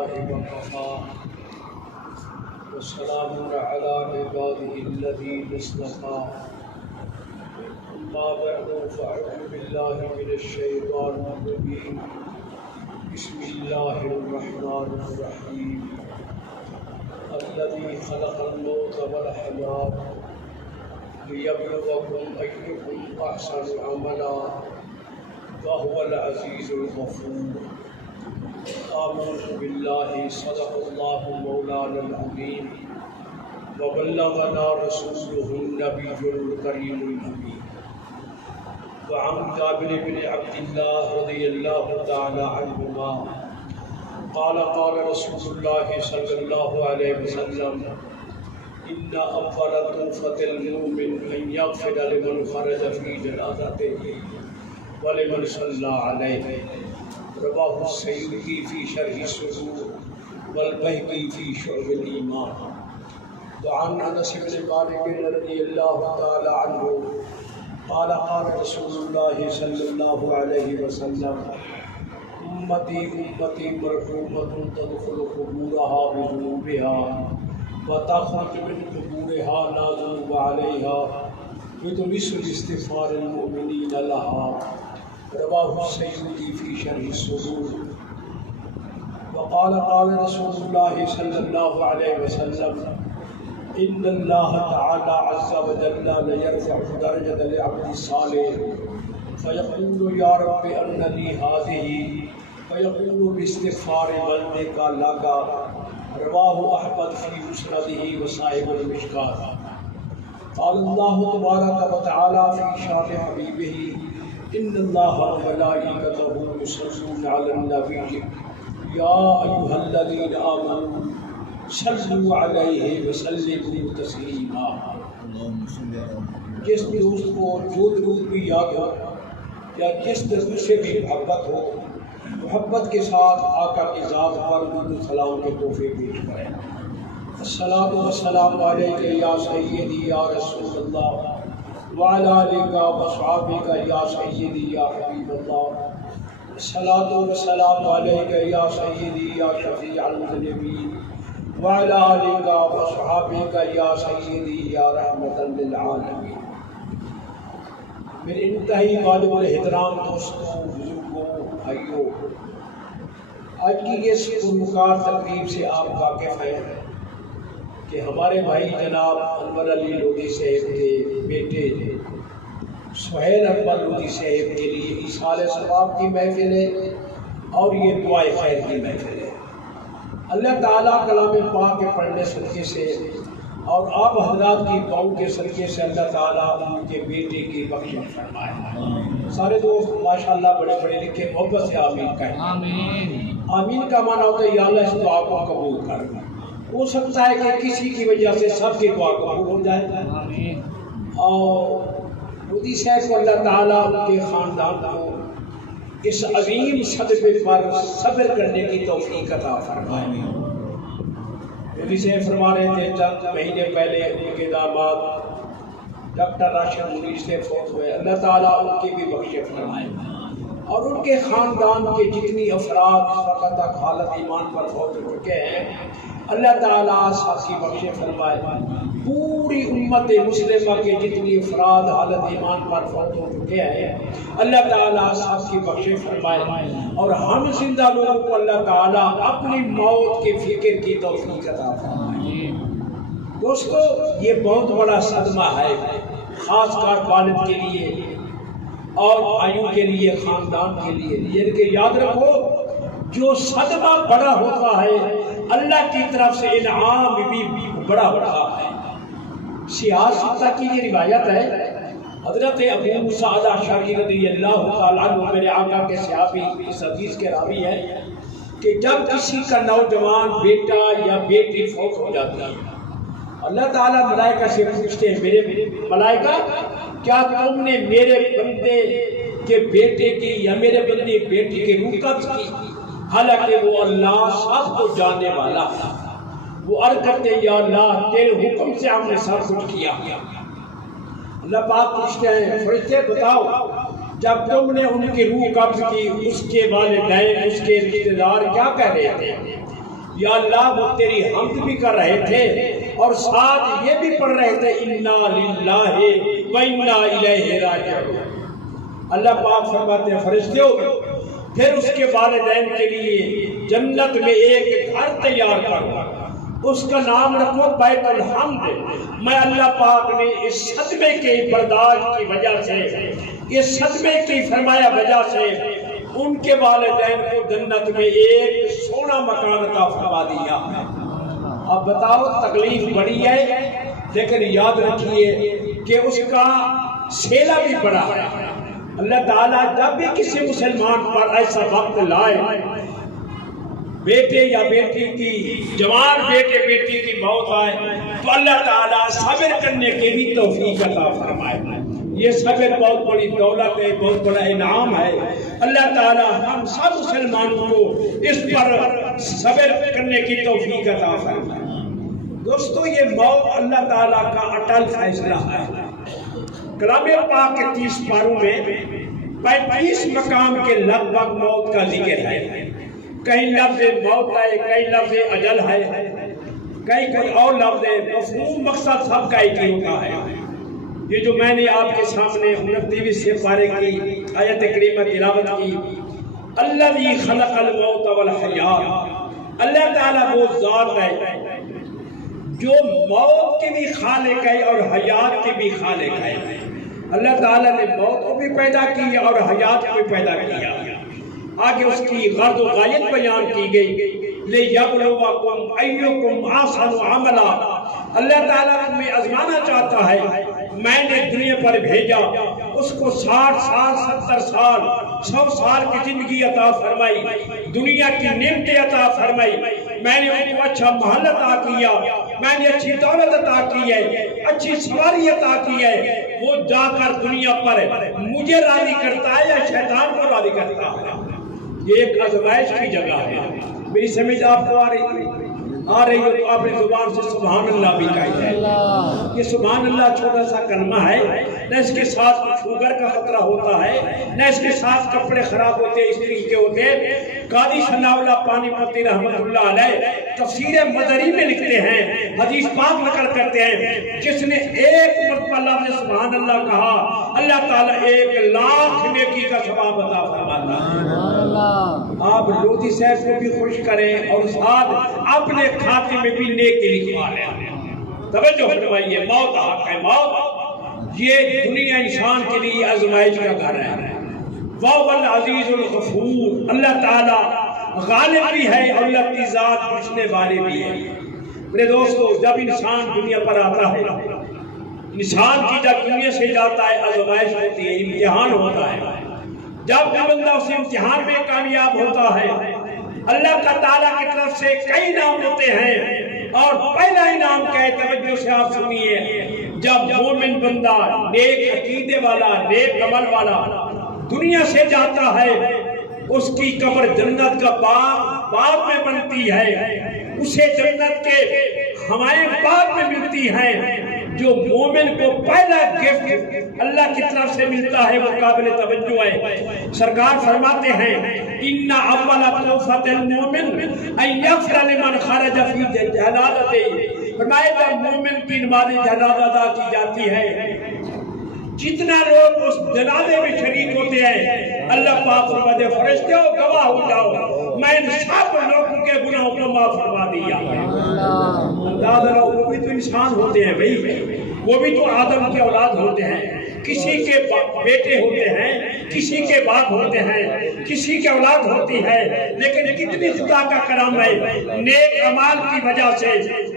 لله وكفى وسلام على عباده الذين اصطفى أما بعد فأعوذ بالله من الشيطان الرجيم بسم الله الرحمن الرحيم الذي خلق الموت والحياة ليبلوكم أيكم أحسن عملا وهو العزيز الغفور آمنت بالله صدق الله مولانا العظيم وبلغنا رسوله النبي الكريم الأمين وعن جابر بن عبد الله رضي الله تعالى عنهما قال قال رسول الله صلى الله عليه وسلم إن أفضل طوفة المؤمن أن يغفر لمن خرج في جنازته ولمن صلى عليه رواه السيوطي في شرح الصدور والبيهقي في شعب الإيمان وعن أنس بن مالك رضي الله تعالى عنه قال قال رسول الله صلى الله عليه وسلم أمتي أمتي مرحومة تدخل قبورها بذنوبها وتخرج من قبورها لا ذنوب عليها بمثل استغفار المؤمنين لها رواه السيوطي في شرح الصدور وقال قال رسول الله صلى الله عليه وسلم إن الله تعالى عز وجل ليرفع درجة العبد الصالح فيقول يا رب أن لي هذه فيقول باستغفار ولدك لك رواه أحمد في مسنده وصاحب المشكاة قال الله تبارك وتعالى في شان حبيبه إن الله وملائكته يصلون على النبي يا أيها الذين آمنوا صلوا علیہ وسلموا تسلیما۔ جس دوست کو جو درود بھی یاد ہو یا جس درود سے بھی محبت ہو، محبت کے ساتھ آقا کی ذات پر درود و سلام کے تحفے پیش کریں۔ الصلاۃ والسلام علیک یا سیدی یا رسول اللہ وعلی آلک وصحبک یا سیدی یا حبیب اللہ۔ الصلاۃ والسلام علیک یا سیدی یا شفیع المذنبین وعلى آلك وصحابك يا سيدي يا رحمة للعالمين۔ میرے انتہائی غالب الاحترام دوستوں، بزرگوں، بھائیوں، آج کی اس پرمکار تقریب سے آپ واقف ہیں کہ ہمارے بھائی جناب انور علی لودھی صاحب کے بیٹے سہیل اکبر لودھی صاحب کے لیے ایصال ثواب کی محفل ہے اور یہ دعائے خیر کی محفل ہے۔ اللہ تعالیٰ کلام پاک کے پڑھنے صدقے سے اور آپ حضرات کی دعاؤں کے صدقے سے اللہ تعالیٰ ان کے بیٹے کی بخشش فرمائے۔ سارے دوست ماشاءاللہ بڑے بڑے لکھے، محبت سے آمین کہیں۔ آمین۔ آمین کا معنی ہوتا ہے یا اللہ اس دعا کو قبول کر۔ ہو سکتا ہے کہ کسی کی وجہ سے سب کی دعا قبول ہو جائے۔ آمین۔ اور لودھی صاحب کو اللہ تعالیٰ ان کے خاندان کو اس عظیم صدقے پر صبر کرنے کی توفیق عطا فرمائے۔ لودھی صاحب فرما رہے تھے چند مہینے پہلے ان کے داماد ڈاکٹر راشد منیر سے فوت ہوئے، اللہ تعالیٰ ان کی بھی بخشش فرمائے اور ان کے خاندان کے جتنی افراد اس وقت تک حالت ایمان پر فوت ہو چکے ہیں، اللہ تعالیٰ سب کی بخشش فرمائے۔ پوری امت مسلمہ کے جتنی افراد حالت ایمان پر فوت ہو چکے ہیں، اللہ تعالیٰ سب کی بخشش فرمائے اور ہم زندہ لوگوں کو اللہ تعالیٰ اپنی موت کے فکر کی توفیق عطا فرمائے۔ دوستو، یہ بہت بڑا صدمہ ہے، خاص کر والد کے لیے اور بھائیوں کے لیے، خاندان کے لیے، یہ کہ یاد رکھو جو صدمہ بڑا ہوتا ہے اللہ کی طرف سے انعام بھی بڑا ہوتا ہے۔ سیاست کی یہ روایت ہے، حضرت ابو موسیٰ الاشعری رضی اللہ تعالیٰ عنہ میرے آقا کے صحابی اس حدیث کے راوی ہیں کہ جب کسی کا نوجوان بیٹا یا بیٹی فوت ہو جاتی ہے، اللہ تعالیٰ ملائکہ سے پوچھتے ہیں، میرے ملائکہ کیا تم نے میرے بندے کے بیٹے کی یا میرے بندے بیٹی کی روح قبض کی؟ حالانکہ وہ اللہ سب کو جاننے والا ہے۔ وہ عرض کرتے یا اللہ تیرے حکم سے ہم نے سب کچھ کیا۔ اللہ پاک پوچھتے ہیں فرشتے بتاؤ جب تم نے ان کی روح قبض کی اس کے والدین اس کے رشتہ دار کیا کہہ رہے تھے؟ یا اللہ وہ تیری حمد بھی کر رہے تھے اور ساتھ یہ بھی پڑھ رہے تھے انا للہ و انا الیہ راجعون۔ اللہ پاک فرماتے ہیں فرشتوں پھر اس کے والدین کے لیے جنت میں ایک گھر تیار کرو، اس کا نام رکھو بیت الحمد۔ میں اللہ پاک نے اس صدمے کے برداشت کی وجہ سے، اس صدمے کی فرمایا وجہ سے ان کے والدین کو جنت میں ایک سونا مکان عطا فرما دیا۔ اب بتاؤ تکلیف بڑی ہے، لیکن یاد رکھیے کہ اس کا سیلا بھی بڑا ہے۔ اللہ تعالیٰ جب بھی کسی مسلمان پر ایسا وقت لائے، بیٹے یا بیٹی کی، جوان بیٹے بیٹی کی موت آئے، تو اللہ تعالیٰ صبر کرنے کے بھی توفیق عطا فرمائے۔ یہ صبر بہت بڑی دولت ہے، بہت بڑا انعام ہے۔ اللہ تعالیٰ ہم سب مسلمانوں کو اس پر صبر کرنے کی توفیق عطا فرمائے۔ دوستو یہ موت اللہ تعالیٰ کا اٹل فیصلہ ہے۔ کلام پاک کے 30 پاروں میں 35 مقام کے لگ بھگ موت کا ذکر ہے۔ کہیں لفظ موت ہے، کہیں لفظ اجل ہے، کہیں کوئی اور لفظ ہے، مفہوم مقصد سب کا ایک ہی ہوتا ہے۔ یہ جو میں نے آپ کے سامنے 29 پارے کی آیت کریمہ تلاوت کی، الذی خلق الموت والحیات، اللہ تعالیٰ وہ ذات ہے جو موت کے بھی خالق ہے اور حیات کے بھی خالق ہے۔ اللہ تعالیٰ نے موت کو بھی پیدا کیا اور حیات کو بھی پیدا کیا۔ آگے اس کی غرض و غایت بیان کی گئی، لِیَبْلُوَکُمْ أَیُّکُمْ أَحْسَنُ عَمَلًا۔ اللہ تعالیٰ تمہیں آزمانا چاہتا ہے۔ میں نے دنیا پر بھیجا، اس کو 60 سال 70 سال 100 سال کی زندگی عطا فرمائی، دنیا کی نعمتیں عطا فرمائی، میں نے ان کو اچھا محل عطا کیا، میں نے اچھی دولت عطا کی ہے، اچھی سواری عطا کی ہے۔ وہ جا کر دنیا پر مجھے راضی کرتا ہے یا شیطان کو راضی کرتا ہے؟ یہ ایک آزمائش کی جگہ ہے۔ میری سمجھ آپ کو آ رہی ہے تو آپ نے زبان سے سبحان اللہ بھی کہی ہے۔ یہ سبحان اللہ چھوٹا سا کلمہ ہے، نہ اس کے ساتھ شوگر کا خطرہ ہوتا ہے، نہ اس کے ساتھ کپڑے خراب ہوتے استری کے ہوتے۔ قاضی ثناء اللہ پانی پتی رحمت اللہ علیہ تفسیر مدری میں لکھتے ہیں، حدیث پاک نقل کرتے ہیں، جس نے ایک مرتبہ لفظ سبحان اللہ کہا، اللہ تعالیٰ 1,00,000 نیکی کا ثواب عطا فرماتا ہے۔ آپ لودھی صاحب کو بھی خوش کریں اور ساتھ اپنے کھاتے میں بھی نیکی لکھوا لیں۔ توجہ فرمائیے، موت حق ہے۔ موت یہ دنیا انسان کے لیے آزمائش کا گھر ہے۔ وَهُوَ الْعَزِيزُ الْغَفُورُ، اللہ تعالیٰ غالب بھی ہے اور اللہ کی ذات بخشنے والے بھی ہے۔ میرے دوستو، جب انسان دنیا پر آتا ہے، انسان کی جب دنیا سے جاتا ہے آزمائش ہوتی ہے، امتحان ہوتا ہے۔ جب بھی بندہ اس امتحان میں کامیاب ہوتا ہے، اللہ کا تعالیٰ کی طرف سے کئی انعام ہوتے ہیں، اور پہلا انعام کیا ہے؟ توجہ سے آپ سنیے، جب مومن بندہ نیک عقیدے والا، نیک عمل والا دنیا سے جاتا ہے، اس کی قبر جنت کا باغ میں بنتی ہے، اسے جنت کے ہوائیں باغ میں ملتی ہیں۔ جو مومن کو پہلا گفٹ اللہ کی طرف سے ملتا ہے وہ قابل توجہ ہے۔ سرکار فرماتے ہیں، ان اول توفۃ المؤمن ان یغفر لمن خرج فی جنازته، فرمایا جب مومن کی نماز جنازہ ادا کی جاتی ہے، جتنا لوگ اس جنازے میں شریک ہوتے ہیں، اللہ پاک فرماتے ہیں فرشتوں گواہ ہو جاؤ، میں ان سب لوگوں کے گناہوں کو معاف فرما دیا۔ اندازہ لو، وہ بھی تو انسان ہوتے ہیں بھائی، وہ بھی تو آدم کے اولاد ہوتے ہیں، کسی کے بیٹے ہوتے ہیں، کسی کے باپ ہوتے ہیں، کسی کے اولاد ہوتی ہے، لیکن کتنی خدا کا کرم ہے، نیک اعمال کی وجہ سے،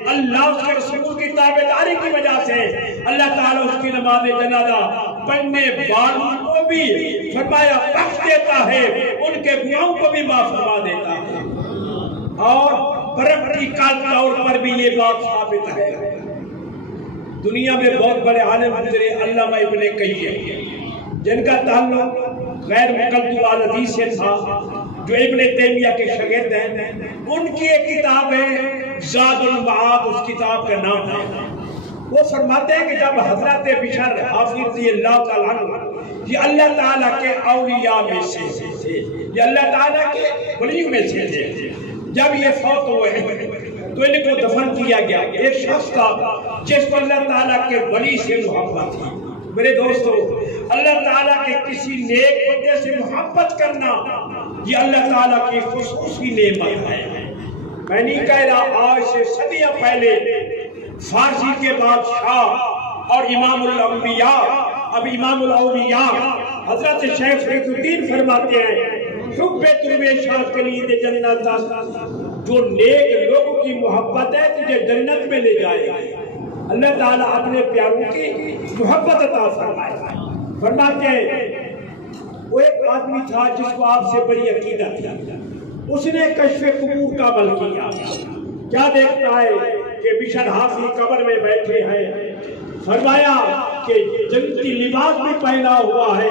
اللہ اس کے رسول کی تابعداری کی وجہ سے اللہ تعالیٰ اس کی نماز جنازہ پڑھنے والوں کو بھی فرمایا بخش دیتا ہے، ان کے گناہوں کو بھی معاف فرما دیتا ہے۔ اور پریکٹیکل طور پر بھی یہ بات ثابت ہے۔ دنیا میں بہت بڑے عالم گزرے، علامہ ابن قیم، جن کا تعلق غیر مقلد الحدیث سے تھا، جو ابن تیمیہ کے شاگرد ہیں۔ ان کی ایک کتاب ہے زاد المعاد، اس کتاب کا نام ہے۔ وہ فرماتے ہیں کہ جب حضرت بشر حافظ رضی اللہ تعالیٰ عنہ، یہ اللہ تعالیٰ کے اولیاء میں سے تھے، یہ اللہ تعالیٰ کے ولیوں میں سے تھے، جب یہ فوت ہوئے تو ان کو دفن کیا گیا۔ ایک شخص تھا جس کو اللہ تعالیٰ کے ولی سے محبت تھی۔ میرے دوستو، اللہ تعالیٰ کے کسی نیک بندے سے محبت کرنا یہ اللہ تعالیٰ کی خصوصی نعمت ہے۔ میں نہیں کہہ رہا، آج سے صدیاں پہلے فارسی کے بادشاہ اور امام الانبیاء، اب امام الاولیاء حضرت شیخ فرید الدین فرماتے ہیں، حب ترویشاں کلید جنت، جو نیک لوگوں کی محبت ہے تجھے جنت میں لے جائے گی۔ اللہ تعالیٰ اپنے پیاروں کی محبت عطا فرمائے۔ فرماتے ہیں وہ ایک آدمی تھا جس کو آپ سے بڑی عقیدت تھی، اس نے کشف قبور کا عمل کیا۔ کیا دیکھتا ہے کہ بشر حافظ قبر میں بیٹھے ہیں، فرمایا کہ جنتی لباس بھی پہنا ہوا ہے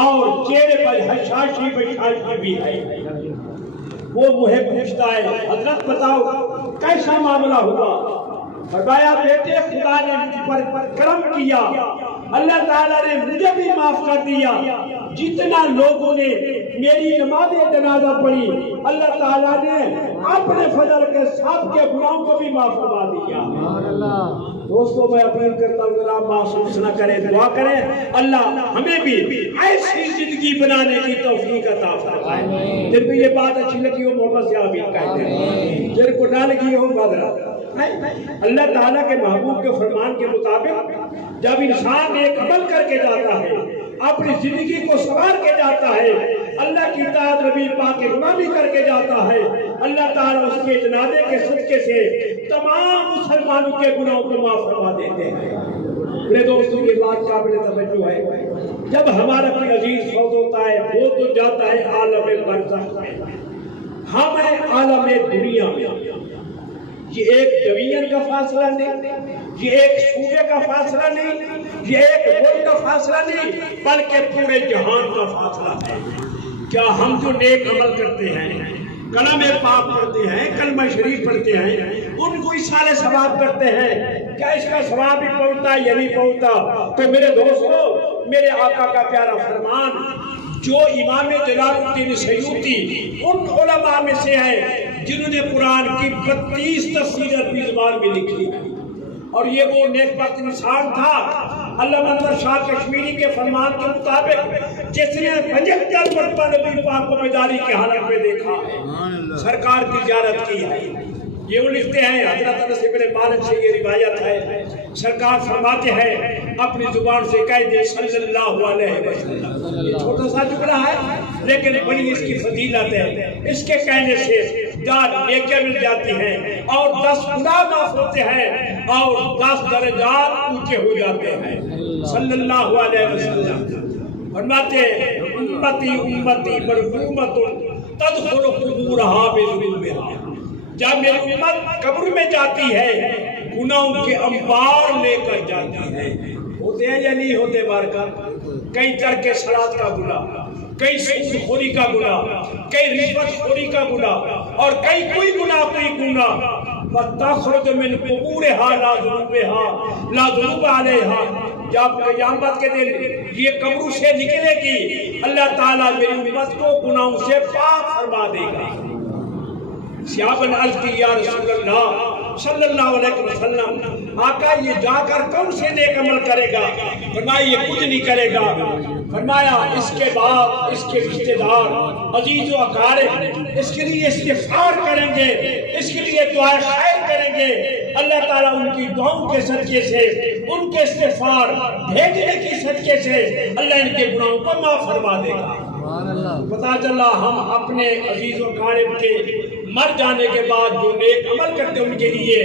اور چہرے پر حشاشی بشاشی بھی ہے۔ وہ مجھے پوچھتا ہے، حضرت بتاؤ کیسا معاملہ ہوا؟ فرمایا بیٹے خدا نے مجھ پر کرم کیا، اللہ تعالیٰ نے مجھے بھی معاف کر دیا۔ جتنا لوگوں نے میری نماز جنازہ پڑھی، اللہ تعالیٰ نے اپنے فضل کے ساتھ کے گناہوں کو بھی معاف فرما دیا۔ دوستو میں اپیل کرتا ہوں کہ آپ محسوس نہ کریں، دعا کریں اللہ ہمیں بھی ایسی زندگی بنانے کی توفیق عطا فرمائے۔ جن کو یہ بات اچھی لگی ہو محمد سے آمین کہتے ہیں، جن کو نہ لگی ہو معذرت۔ اللہ تعالیٰ کے محبوب کے فرمان کے مطابق جب انسان ایک عمل کر کے جاتا ہے، اپنی زندگی کو سنوار کے جاتا ہے، اللہ کی اطاعت نبی پاک کی غلامی کر کے جاتا ہے، اللہ تعالیٰ اس کے جنازے کے صدقے سے تمام مسلمانوں کے گناہوں کو معاف فرما دیتے ہیں۔ میرے دوستوں یہ بات قابل توجہ ہے، جب ہمارا کوئی عزیز فوت ہوتا ہے وہ تو جاتا ہے عالم برزخ میں، ہم ہیں عالم دنیا میں۔ یہ ایک زمین کا فاصلہ نہیں، یہ ایک صوبے کا فاصلہ نہیں، یہ ایک ملک کا فاصلہ نہیں، بلکہ پورے جہان کا فاصلہ ہے۔ کیا ہم جو نیک عمل کرتے ہیں، کلام پاک پڑھتے ہیں، کلمہ شریف پڑھتے ہیں، ان کو اِسالے ثواب کرتے ہیں، کیا اس کا ثواب بھی پہنچتا یا نہیں پہنچتا؟ تو میرے دوستو، میرے آقا کا پیارا فرمان جو امام جلال الدین سیوطی ان علماء میں سے ہے جنہوں نے قرآن کی 32 تفسیر عربی زبان میں لکھی، اور یہ وہ نیک بخت انسان تھا علامہ انور شاہ کشمیری کے فرمان کے مطابق جس نے 75 مرتبہ نبی پاک کو بیداری کی حالت میں دیکھا ہے، سرکار کی زیارت کی ہے۔ یہ وہ لکھتے ہیں، حضرت انس بن مالک سے یہ روایت ہے، سرکار فرماتے ہیں اپنی زبان سے کہہ دے صلی اللہ علیہ وسلم۔ یہ چھوٹا سا جملہ ہے لیکن بڑی اس کی فضیلت ہے، اس کے کہنے سے 10 نیکیاں مل جاتی ہیں اور 10 گناہ معاف ہوتے ہیں اور 10 درجات اونچے ہو جاتے ہیں۔ صلی اللہ علیہ وسلم فرماتے ہیں امتی امتی مرحومۃ تدخل قبورہا بذنوبہا، جب میری امت قبر میں جاتی ہے گناہوں کے انبار لے کر جاتی ہے۔ ہوتے ہیں یا نہیں ہوتے بارکہ؟ کئی ترک صلاۃ کا گناہ، کئی سود خوری کا گناہ، کئی رشوت خوری کا گناہ، اور کئی کوئی گناہ وَتَخْرُجُ مِنْ قُبُورِهَا لَا ذُنُوبِهَا لَا ذُنُوبَ عَلَيْهَا، جب قیامت کے دن یہ قبر سے نکلے گی اللہ تعالیٰ میری امت کو گناہوں سے پاک فرما دے گا۔ سیابن عرض کی یا رسول اللہ صلی اللہ علیہ وسلم، آقا یہ جا کر کون سے نیک عمل کرے گا؟ فرمایا یہ کچھ نہیں کرے گا۔ فرمایا اس کے بعد اس کے رشتہ دار عزیز و اقارب اس کے لیے استغفار کریں گے، اس کے لیے دعائے خیر کریں گے، اللہ تعالیٰ ان کی دعاؤں کے صدقے سے، ان کے استغفار بھیجنے کی صدقے سے اللہ ان کے گناہوں کو معاف فرما دے گا۔ پتہ چلا ہم اپنے عزیز و اقارب کے مر جانے کے بعد جو نیک عمل کرتے ان کے لیے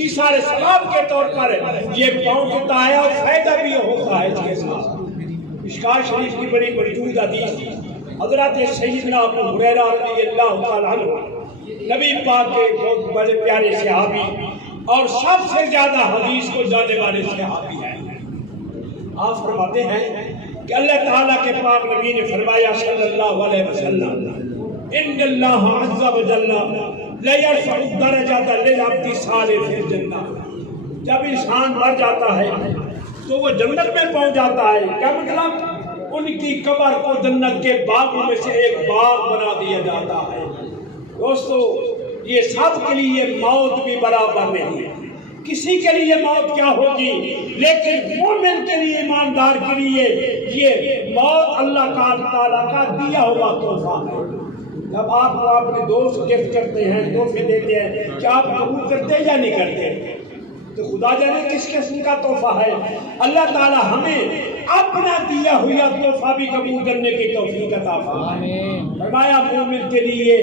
ایثار ثواب کے طور پر یہ پہنچتا ہے اور فائدہ بھی ہوتا ہے۔ اس کے ساتھ مشکوٰۃ شریف کی بڑی موجود حدیث حضرت سیدنا ابو ہریرہ رضی اللہ تعالیٰ عنہ نبی پاک کے بہت بڑے پیارے صحابی اور سب سے زیادہ حدیث کو جاننے والے صحابی ہیں۔ آپ فرماتے ہیں کہ اللہ تعالیٰ کے پاک نبی نے فرمایا صلی اللہ علیہ وسلم ان اللہ عز و جل لیرفع الدرجات للعبد الصالح فی الجنہ، جب انسان مر جاتا ہے تو وہ جنت میں پہنچ جاتا ہے۔ کیا مطلب؟ ان کی قبر کو جنت کے باغوں میں سے ایک باغ بنا دیا جاتا ہے۔ دوستو یہ سب کے لیے موت بھی برابر نہیں ہے. کسی کے لیے موت کیا ہوگی، لیکن مومن کے لیے، ایماندار کے لیے یہ موت اللہ تعالیٰ کا دیا ہوا تحفہ ہے. جب آپ کو اپنے دوست گفٹ کرتے ہیں، تحفے دیتے ہیں، کیا آپ قبول کرتے ہیں یا نہیں کرتے؟ تو خدا جانے کس قسم کا تحفہ ہے. اللہ تعالیٰ ہمیں اپنا دیا ہوا تحفہ بھی قبول کرنے کی توفیق عطا فرمائے. فرمایا مومن کے لیے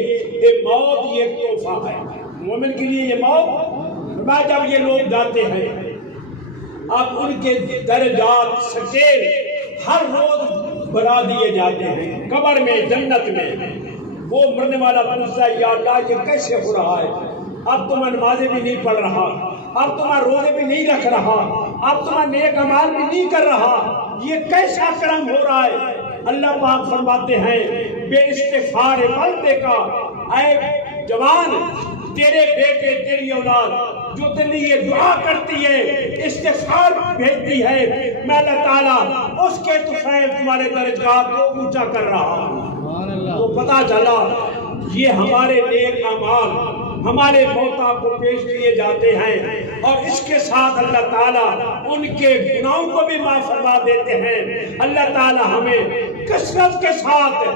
یہ موت یہ تحفہ ہے. مومن کے لیے یہ موت، فرمایا جب یہ لوگ جاتے ہیں اب ان کے درجات سکیل ہر روز بڑھا دیے جاتے ہیں. قبر میں، جنت میں وہ مرنے والا پوچھتا ہے یا اللہ یہ کیسے ہو رہا ہے، اب تو میں نمازیں بھی نہیں پڑھ رہا، اب تو میں روزے بھی نہیں رکھ رہا، اب تو میں نیک اعمال بھی نہیں کر رہا، یہ کیسا کرم ہو رہا ہے. اللہ پاک فرماتے ہیں بے استغفار بندے کا، اے جوان تیرے بیٹے تیری اولاد جو تیرے لیے دعا کرتی ہے، استغفار بھیجتی ہے، میں اللہ تعالیٰ اس کے طفیل تمہارے درجات کو اونچا کر رہا ہوں. تو پتہ چلا یہ ہمارے نیک اعمال ہمارے موتا کو پیش کیے جاتے ہیں، اور اس کے ساتھ اللہ تعالیٰ ان کے گناہوں کو بھی معاف فرما دیتے ہیں. اللہ تعالیٰ ہمیں کثرت کے ساتھ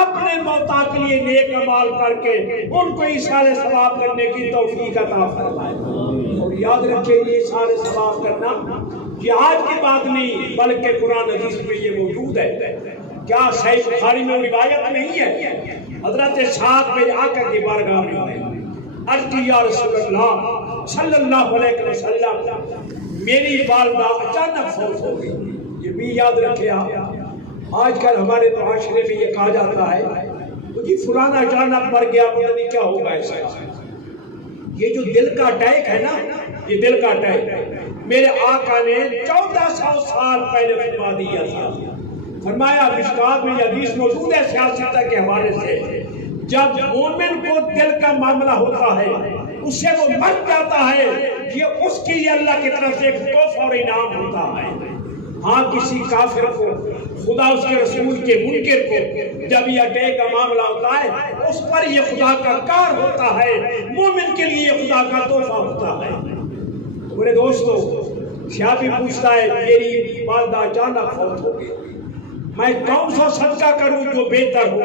اپنے موتا کے لیے نیک اعمال کر کے ان کو ایثار ثواب کرنے کی توفیق عطا فرمائے. اور یاد رکھیں یہ ایثار ثواب کرنا یہ آج کی بات نہیں بلکہ قرآن حدیث میں یہ موجود ہے. کیا صحیح بخاری میں روایت نہیں ہے؟ حضرت سعد میرے آقا کی بارگاہ میں آئے، عرض کی یا رسول اللہ صلی اللہ علیہ وسلم میری والدہ اچانک فوت ہو گئی. یہ بھی یاد رکھے آپ، آج کل ہمارے معاشرے میں یہ کہا جاتا ہے جی فلانا اچانک مر گیا، پتہ نہیں کیا ہوگا ایسا. یہ جو دل کا اٹیک ہے نا، یہ دل کا اٹیک میرے آقا نے 1400 سال پہلے فرما دیا تھا. فرمایا مشکات میں یہ حدیث موجود ہے سیاستہ کے حوالے سے، جب مومن کو دل کا معاملہ ہوتا ہے اس سے وہ مر جاتا ہے، یہ اس کے لیے اللہ کی طرف سے ایک تحفہ اور انعام ہوتا ہے. ہاں کسی کافر کو، خدا اس کے رسول کے منکر کو جب یہ اٹیک کا معاملہ ہوتا ہے اس پر یہ خدا کا کار ہوتا ہے، مومن کے لیے یہ خدا کا تحفہ ہوتا ہے. تو میرے دوستو شیابی پوچھتا ہے میری والدہ اچانک فوت ہو گئی، میں کون سا صدقہ کروں جو بہتر ہو.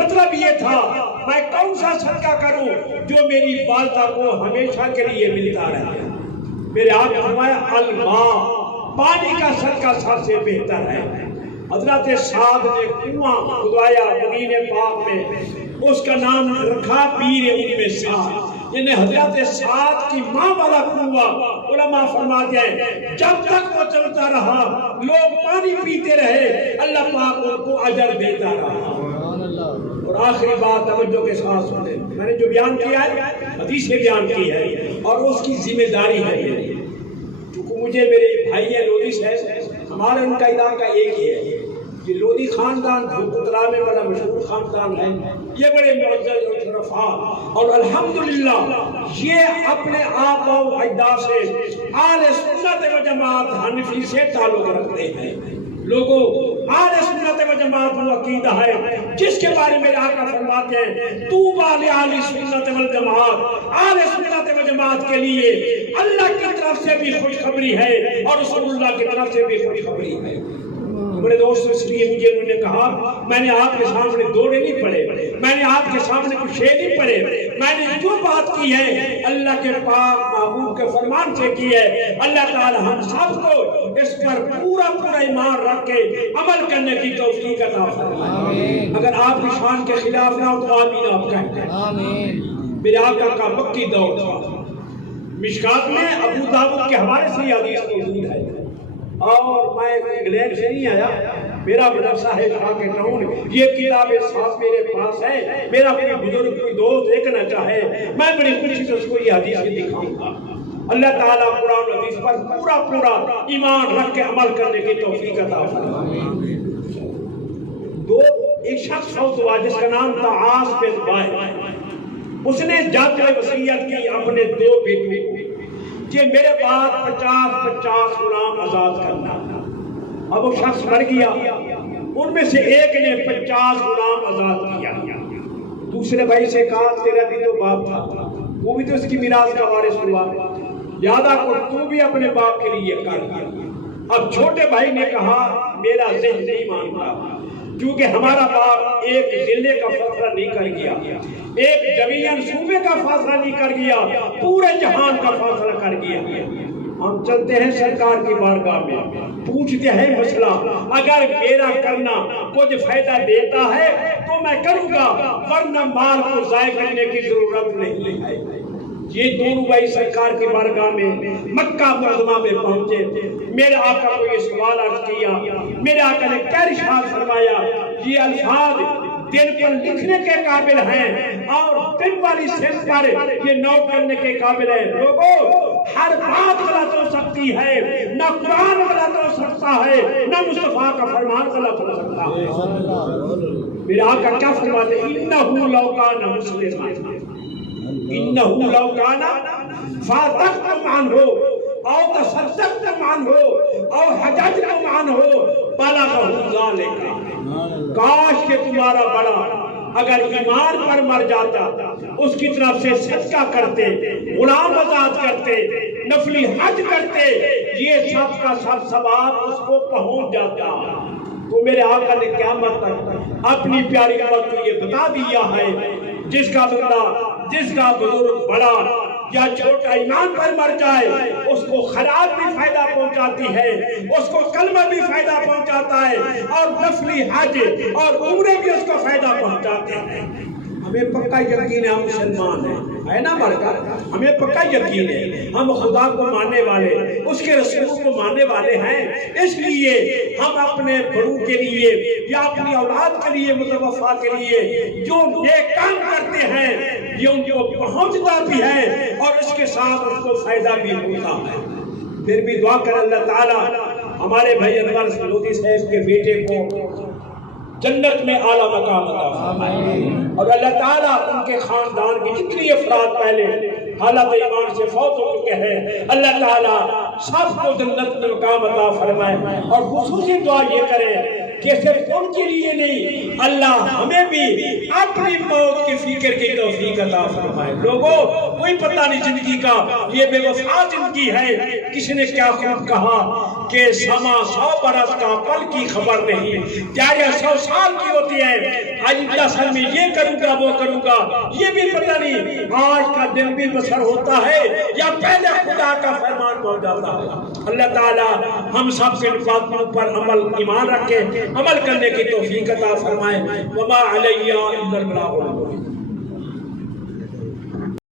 مطلب یہ تھا میں کون سا صدقہ کروں جو میری والدہ کو ہمیشہ کے لیے ملتا رہے. میرے آپ نے فرمایا الماء، پانی کا صدقہ سب سے بہتر ہے. حضرت سعد نے کنواں کھدوایا مدینے پاک میں، اس کا نام رکھا پیر ام سعد، یعنی حضرت سعد کی ماں والا کنواں. علماء فرماتے ہیں جب تک وہ چلتا رہا لوگ پانی پیتے رہے، اللہ پاک ان کو اجر دیتا رہا. اور آخری بات توجہ کے ساتھ سنیں، میں نے جو بیان کیا ہے حدیث بیان کی ہے اور اس کی ذمہ داری ہے. چونکہ مجھے میرے بھائی ہیں لودھی سے، ہمارے ان کا علاقہ ایک ہی ہے. یہ لودھی خاندان بھوپترا میں بڑا مشہور خاندان ہے، یہ بڑے معزز و شرفاء، اور الحمدللہ یہ اپنے آپ و اجداد سے اہل سنت و جماعت حنفی سے تعلق رکھتے ہیں. لوگوں اہل سنت و جماعت وہ عقیدہ ہے جس کے بارے میں آقا فرماتے ہیں طوبیٰ لأہل سنت والجماعت، اہل سنت و جماعت کے لیے اللہ کی طرف سے بھی خوشخبری ہے اور رسول اللہ کی طرف سے بھی خوشخبری ہے. میرے دوستوں اس لیے مجھے انہوں نے کہا میں نے آپ کے سامنے دوڑے نہیں پڑے، میں نے آپ کے سامنے کچھ شعر نہیں پڑھے، میں نے جو بات کی ہے اللہ کے پاک محبوب کے فرمان سے کی ہے. اللہ تعالی ہم سب کو اس پر پورا ایمان رکھ کے عمل کرنے کی توفیق عطا فرمائے. اگر آپ کی شان کے خلاف نہ ہو تو آمین آپ کہتے ہیں. میرے آقا کا مکی دور تھا. مشکات میں ابو داؤد کے حوالے سے یہ حدیث موجود ہے، اور میں انگلینڈ سے نہیں آیا، میرا مدرسہ ہے ڈھاکہ ٹاؤن. یہ کتابیں ساتھ میرے پاس ہے، میرا کوئی بزرگ کوئی دوست دیکھنا چاہے میں بڑی خوشی سے اس کو یہ حدیث دکھاؤں گا. اللہ تعالیٰ قرآن حدیث پر پورا ایمان رکھ کے عمل کرنے کی توفیق عطا فرمائے. ایک شخص فوت ہوا جس کا نام تھا عاص بن وائل. اس نے جا کے وصیت کی اپنے 2 بیٹوں کو کہ میرے بعد 50 غلام آزاد کرنا. اب وہ شخص مر گیا، ان میں سے ایک نے 50 غلام آزاد کیا. دوسرے بھائی سے کہا تیرا بھی تو باپ تھا، وہ بھی تو اس کی میراث کا وارث ہوا، یاد کو تو بھی اپنے باپ کے لیے کر۔ اب چھوٹے بھائی نے کہا میرا ذہن نہیں مانتا، کیونکہ ہمارا باپ ایک ضلع کا فیصلہ نہیں کر گیا، ایک جمعیت صوبے کا فیصلہ نہیں کر گیا، پورے جہان کا فیصلہ کر گیا۔ ہم چلتے ہیں سرکار کی بارگاہ میں، پوچھتے ہیں مسئلہ، اگر میرا کرنا کچھ فائدہ دیتا ہے تو میں کروں گا، ورنہ مال کو ضائع کرنے کی ضرورت نہیں ہے۔ یہ دونوں بھائی سرکار کی بارگاہ میں مکہ معظمہ میں پہنچے، میرے آقا کو یہ سوال عرض کیا، میرے آقا نے کیا ارشاد فرمایا، یہ الفاظ دل پر لکھنے کے قابل ہیں اور دل والی سن پر یہ نوٹ کرنے کے قابل ہے۔ لوگوں، ہر بات غلط ہو سکتی ہے، نہ قرآن غلط ہو سکتا ہے، نہ مصطفیٰ کا فرمان غلط ہو سکتا ہے۔ میرے آقا کیا فرماتے ہیں، انہو لو کان مسلما، انہو لو کان فاتقتم عنہ او تصدقتم عنہ او حججتم عنہ بلغہ ذالک، کاش کہ تمہارا بڑا اگر ایمان پر مر جاتا، اس کی طرف سے صدقہ کرتے، غلام آزاد کرتے، نفلی حج کرتے، یہ سب کا سب ثواب اس کو پہنچ جاتا۔ تو میرے آقا نے قیامت تک اپنی پیاری امت کو یہ بتا دیا ہے، جس کا بندہ، جس کا بزرگ بڑا یا چھوٹا ایمان پر مر جائے، اس کو خراب بھی فائدہ پہنچاتی ہے، اس کو کلمہ بھی فائدہ پہنچاتا ہے، اور نفلی حج اور عمرے بھی اس کو فائدہ پہنچاتے ہیں۔ ہمیں پکا یقین ہے ہم مسلمان ہیں، ہے نا برکت؟ ہمیں پکا یقین ہے ہم خدا کو ماننے والے، اس کے رسول کو ماننے والے ہیں، اس لیے ہم اپنے بڑوں کے لیے یا اپنی اولاد کے لیے، متوفا کے لیے جو نیک کام کرتے ہیں یہ ان کو پہنچتا بھی ہے اور اس کے ساتھ اس کو فائدہ بھی ہوتا ہے۔ پھر بھی دعا کر اللہ تعالیٰ ہمارے بھائی انور سلودی صاحب کے بیٹے کو جنت میں اعلیٰ مقام عطا فرمائے، اور اللہ تعالیٰ ان کے خاندان کی جتنی افراد پہلے حالت ایمان سے فوت ہو چکے ہیں، اللہ تعالیٰ سب کو جنت میں مقام عطا فرمائے، اور خصوصی دعا یہ کرے کہ صرف ان کے لیے نہیں، اللہ ہمیں بھی اپنی موت کی فکر کی توفیق عطا فرمائے۔ لوگوں، کوئی پتہ نہیں زندگی کا، یہ بے وفا زندگی ہے۔ کسی نے کیا خوب کہا کہ سما 100 برس کا، پل کی خبر نہیں، کیا 100 سال کی ہوتی ہے، آئندہ سال میں یہ کروں گا وہ کروں گا، یہ بھی پتہ نہیں آج کا دن بھی بسر ہوتا ہے یا پہلے خدا کا فرمان پہنچ جاتا ہے۔ اللہ تعالیٰ ہم سب کے باتوں پر عمل ایمان رکھے، عمل کرنے کی توفیق عطا فرمائے۔ وما علیہ الا البلاغ المبین۔